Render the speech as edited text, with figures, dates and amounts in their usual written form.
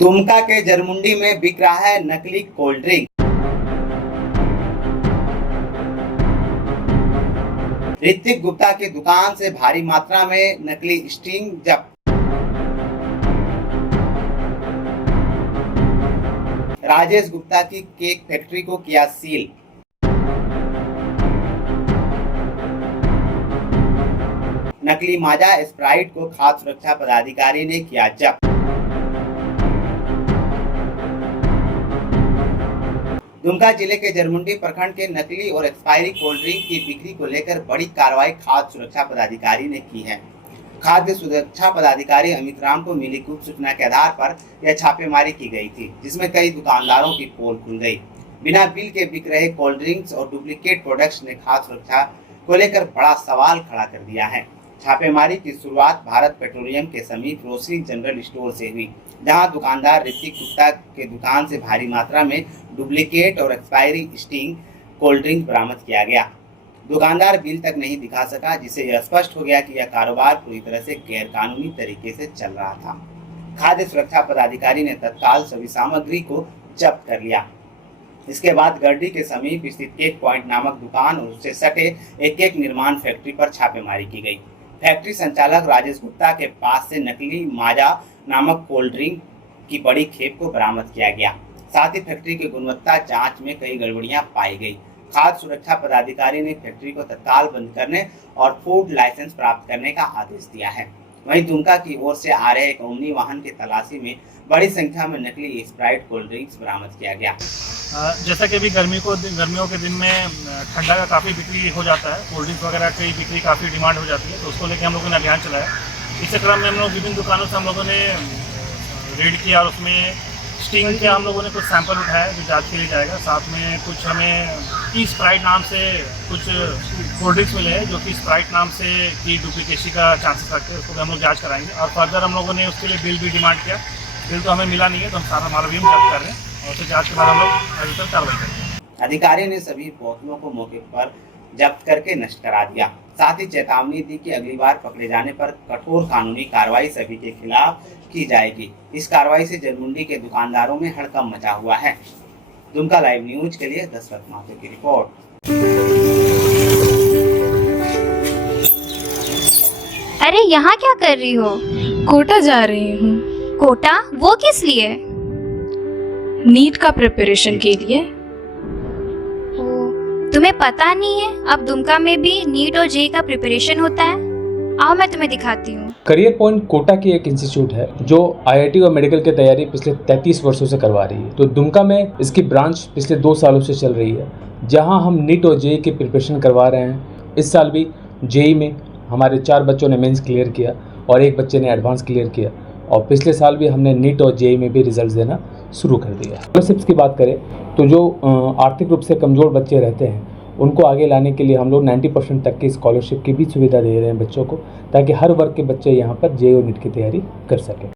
दुमका के जरमुंडी में बिक रहा है नकली कोल्ड ड्रिंक। ऋतिक गुप्ता की दुकान से भारी मात्रा में नकली स्टिंग जब्त। राजेश गुप्ता की केक फैक्ट्री को किया सील। नकली माजा स्प्राइट को खाद्य सुरक्षा पदाधिकारी ने किया जब्त। दुमका जिले के जरमुंडी प्रखंड के नकली और एक्सपायरी कोल्ड ड्रिंक की बिक्री को लेकर बड़ी कार्रवाई खाद्य सुरक्षा पदाधिकारी ने की है। खाद्य सुरक्षा पदाधिकारी अमित राम को मिली गुप्त सूचना के आधार पर यह छापेमारी की गई थी, जिसमें कई दुकानदारों की पोल खुल गई। बिना बिल के बिक रहे कोल्ड ड्रिंक्स और डुप्लीकेट प्रोडक्ट्स ने खाद्य सुरक्षा को लेकर बड़ा सवाल खड़ा कर दिया है। छापेमारी की शुरुआत भारत पेट्रोलियम के समीप रोसरी जनरल स्टोर से हुई, जहां दुकानदार ऋतिक गुप्ता के दुकान से भारी मात्रा में डुप्लीकेट और एक्सपायरी स्टिंग कोल्ड ड्रिंक बरामद किया गया। दुकानदार बिल तक नहीं दिखा सका, जिससे यह स्पष्ट हो गया कि यह कारोबार पूरी तरह से गैरकानूनी तरीके से चल रहा था। खाद्य सुरक्षा पदाधिकारी ने तत्काल सभी सामग्री को जब्त कर लिया। इसके बाद गढ़ी के समीप स्थित केक पॉइंट नामक दुकान और उससे सटे एक केक निर्माण फैक्ट्री पर छापेमारी की गई। फैक्ट्री संचालक राजेश गुप्ता के पास से नकली माजा नामक कोल्ड ड्रिंक की बड़ी खेप को बरामद किया गया। साथ ही फैक्ट्री की गुणवत्ता जांच में कई गड़बड़ियां पाई गई। खाद्य सुरक्षा पदाधिकारी ने फैक्ट्री को तत्काल बंद करने और फूड लाइसेंस प्राप्त करने का आदेश दिया है। वहीं दुमका की ओर से आ रहे एक ओमनी वाहन की तलाशी में बड़ी संख्या में नकली स्प्राइट कोल्ड ड्रिंक्स बरामद किया गया। जैसा कि अभी गर्मियों के दिन में ठंडा का काफ़ी बिक्री हो जाता है, कोल्ड ड्रिंक्स वगैरह की बिक्री काफ़ी डिमांड हो जाती है, तो उसको लेकर हम लोगों ने अभियान चलाया। इस क्रम में हम लोग विभिन्न दुकानों से हम लोगों ने रेड किया और उसमें स्टिंग के हम लोगों ने कुछ सैंपल उठाया जो जांच के लिए जाएगा। साथ में कुछ हमें की स्प्राइट नाम से कुछ कोल्ड ड्रिंक्स मिले हैं जो कि स्प्राइट नाम से की डुप्लीकेसी का चांसेस रखते हैं, उसको भी हम लोग जाँच कराएंगे। और फर्दर हम लोगों ने उसके लिए बिल भी डिमांड किया। बिल तो हमें मिला नहीं है, तो हम सारा माल भी हम जब्त कर रहे हैं और उससे जाँच के बाद हम लोग आगे कार्रवाई करेंगे। अधिकारी ने सभी बोतलों को मौके पर जब्त करके नष्ट करा दिया। साथ ही चेतावनी दी कि अगली बार पकड़े जाने पर कठोर कानूनी कार्रवाई सभी के खिलाफ की जाएगी। इस कार्रवाई से जरमुंडी के दुकानदारों में हड़कंप मचा हुआ है। दुमका लाइव न्यूज के लिए दशरथ माथुर की रिपोर्ट। अरे यहाँ क्या कर रही हो? कोटा जा रही हूँ। कोटा? वो किस लिए? नीट का प्रिपरेशन के लिए। तुम्हें पता नहीं है अब दुमका में भी नीट और जेईई का प्रिपरेशन होता है? आओ मैं तुम्हें दिखाती हूँ। करियर पॉइंट कोटा की एक इंस्टीट्यूट है जो आईआईटी और मेडिकल की तैयारी पिछले 33 वर्षों से करवा रही है। तो दुमका में इसकी ब्रांच पिछले 2 सालों से चल रही है, जहाँ हम नीट और जेईई की प्रिपरेशन करवा रहे हैं। इस साल भी जेईई में हमारे 4 बच्चों ने मेंस क्लियर किया और 1 बच्चे ने एडवांस क्लियर किया, और पिछले साल भी हमने नीट और जेईई में भी रिजल्ट देना शुरू कर दिया। स्कॉलरशिप्स की बात करें तो जो आर्थिक रूप से कमज़ोर बच्चे रहते हैं उनको आगे लाने के लिए हम लोग 90% तक की स्कॉलरशिप की भी सुविधा दे रहे हैं बच्चों को, ताकि हर वर्ग के बच्चे यहाँ पर जेईई और नीट की तैयारी कर सकें।